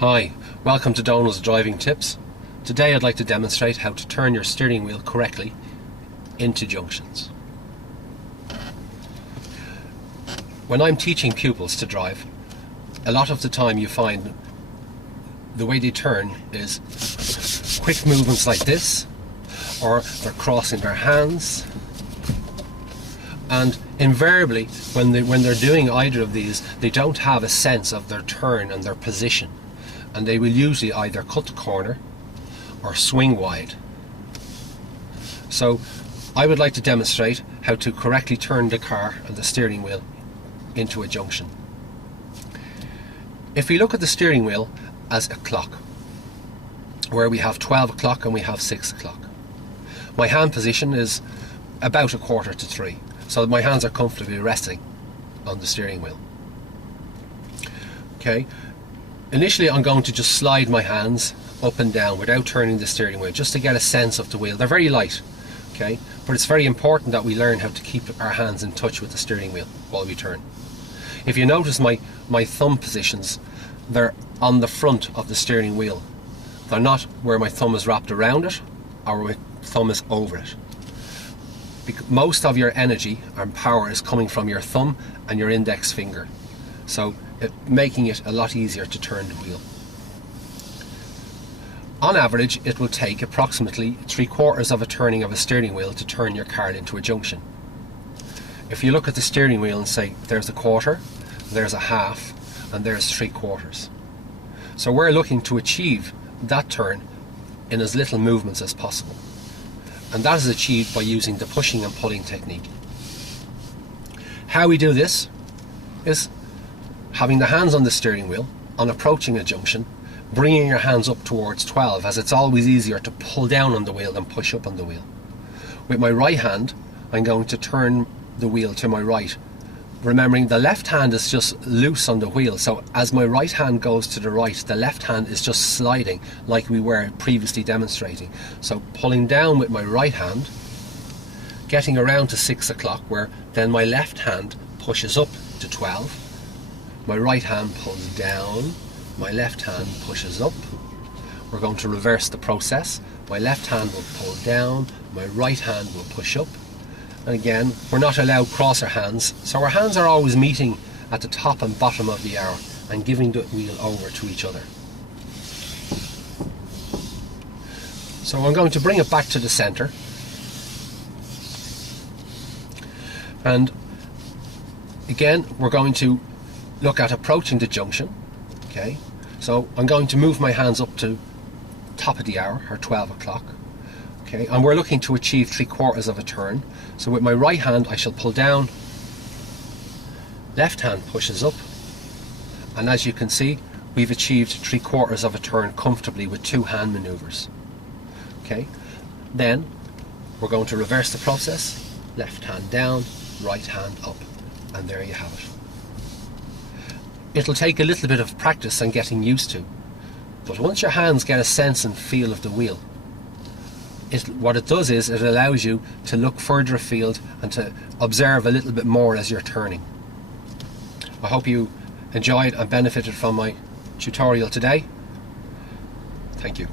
Hi, welcome to Donald's Driving Tips. Today I'd like to demonstrate how to turn your steering wheel correctly into junctions. When I'm teaching pupils to drive, a lot of the time you find the way they turn is quick movements like this, or they're crossing their hands, and invariably when they're doing either of these, they don't have a sense of their turn and their position, and they will usually either cut the corner or swing wide. So I would like to demonstrate how to correctly turn the car and the steering wheel into a junction. If we look at the steering wheel as a clock, where we have 12 o'clock and we have 6 o'clock, my hand position is about 2:45, so my hands are comfortably resting on the steering wheel. Okay, initially I'm going to just slide my hands up and down without turning the steering wheel, just to get a sense of the wheel. They're very light, okay, but it's very important that we learn how to keep our hands in touch with the steering wheel while we turn. If you notice my thumb positions, they're on the front of the steering wheel. They're not where my thumb is wrapped around it or where my thumb is over it. Most of your energy and power is coming from your thumb and your index finger, so making it a lot easier to turn the wheel. On average, it will take approximately 3/4 of a turning of a steering wheel to turn your car into a junction. If you look at the steering wheel and say there's 1/4, there's 1/2, and there's 3/4. So we're looking to achieve that turn in as little movements as possible, and that is achieved by using the pushing and pulling technique. How we do this is having the hands on the steering wheel on approaching a junction, bringing your hands up towards 12, as it's always easier to pull down on the wheel than push up on the wheel. With my right hand, I'm going to turn the wheel to my right, remembering the left hand is just loose on the wheel, so as my right hand goes to the right, the left hand is just sliding like we were previously demonstrating. So pulling down with my right hand, getting around to 6 o'clock, where then my left hand pushes up to 12, my right hand pulls down, my left hand pushes up. We're going to reverse the process. My left hand will pull down, my right hand will push up. And again, we're not allowed crosser hands, so our hands are always meeting at the top and bottom of the arrow and giving the wheel over to each other. So I'm going to bring it back to the center, and again we're going to look at approaching the junction. Okay, so I'm going to move my hands up to top of the hour, or 12 o'clock. Okay, and we're looking to achieve 3/4 of a turn. So with my right hand I shall pull down, left hand pushes up, and as you can see we've achieved 3/4 of a turn comfortably with 2 hand maneuvers. Okay, then we're going to reverse the process, left hand down, right hand up, and there you have it. It'll take a little bit of practice and getting used to, but once your hands get a sense and feel of the wheel, what it does is it allows you to look further afield and to observe a little bit more as you're turning. I hope you enjoyed and benefited from my tutorial today. Thank you.